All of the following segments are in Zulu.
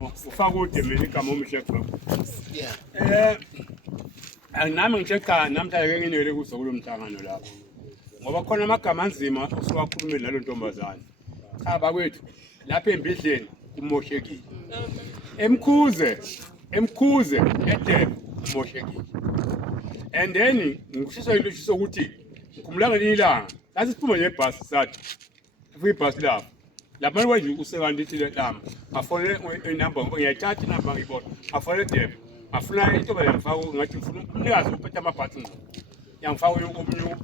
ufaka udemeni igama omuhle kulo. Yeah. Nami ngisheka namhlanje ke nginele kuzo kulo mhlangano lapho. Ngoba khona amagama anzima osuwakhulumile nalo ntombazana. Cha bakwethu lapha embidleni kumoshekile. Emkhuze edebe kumoshekile. And then ngishiso ilushiso ukuthi ngikhumula ngelinye ilanga. Lasi siphume ngebhasi sathi. Ufike ibhasi lapho. Lapha manje usekanti lithi lama. Afonele inamba ngiyayithatha inamba ngibona. Afonele debe. Afuna into bayamfaka ngathi ngifuna umnikazi uphethe amabhathi ngqo. Yangifaka omunye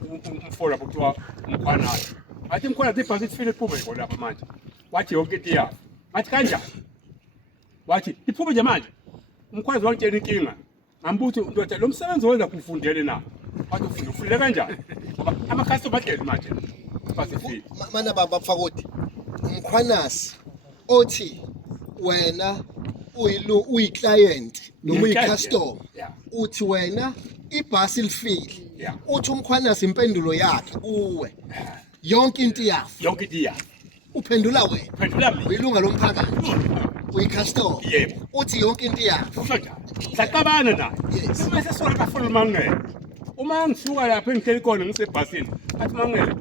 umfola kuthiwa umkhwanayo. Athi mkhwanayo ibhasi ifile iphume ngiko lapha manje. Wathi yonke into yayo. Ngathi kanjani? Wathi iphume nje manje. Umkhwazi wangitshela inkinga. Ngambuthi ndoda lo msebenzi wenza kufundele na. Wathi ufundile kanjani? Ngoba ama-customer adele manje. Ibhasi ifile. Mana baba Mfakodi. Umkhwanasi othi wena uyi-client noma uyi-customer uthi wena ibhasi lifile uthi umkhwanasi impendulo yakhe kuwe yonke into yafu uphendula wena uyilunga lomphakathi uyi-customer uthi yonke into yafu saqabana naye bese sona kafuna Mangele uma ngisuka lapha engitheli khona ngisebhasini athi Mangele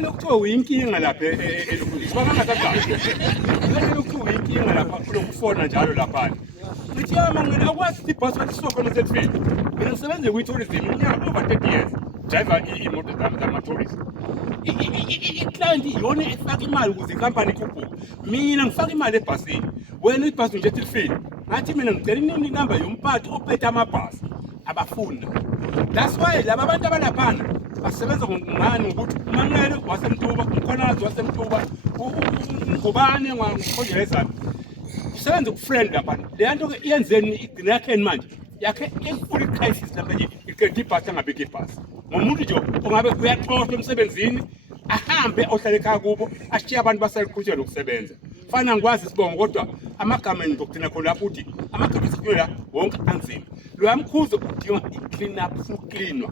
lokho kuthiwa uyinkinga lapha elukhulu bakangasaqali lokho uyinkinga lapha lokufona njalo lapha ngithi Mangele akwazi ibhasi wathi khona sefile mina ngisebenze kwi-tourism iminyaka over 30 years driver imoto zama-tourist i-client iyona efaka imali ukuze inkampani ikhuphuke mina ngifaka imali ebhasini wena ibhasi nje ethi lifile ngathi mina ngicela inamba yomphathi ophethe amabhasi abafunda that's why laba bantu abalaphana basebenza ngani ukuthi uMangele wasemtuba umkhonazi wasemtuba ngubane ngikhonjeza usebenza ukufriend lapha le nto ke iyenzeni igcina yakhe manje yakhe enkulu crisis lapha nje ikenti ibhasi angabiki ibhasi ngomuntu nje ongabe uyaxoxa emsebenzini ahambe ohlala ekhaya kubo ashiya abantu basaliqhutshela lokusebenza fana ngikwazi sibonga kodwa amagama ngizogcina khona lapho uthi amagama esikhulula wonke anzima lo yamkhuzo udinga i-clean up ukuklinwa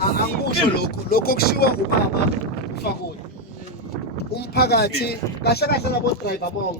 angikusho lokho kushiwa ubaba Mfakodi umphakathi kahle kahle labo driver bonke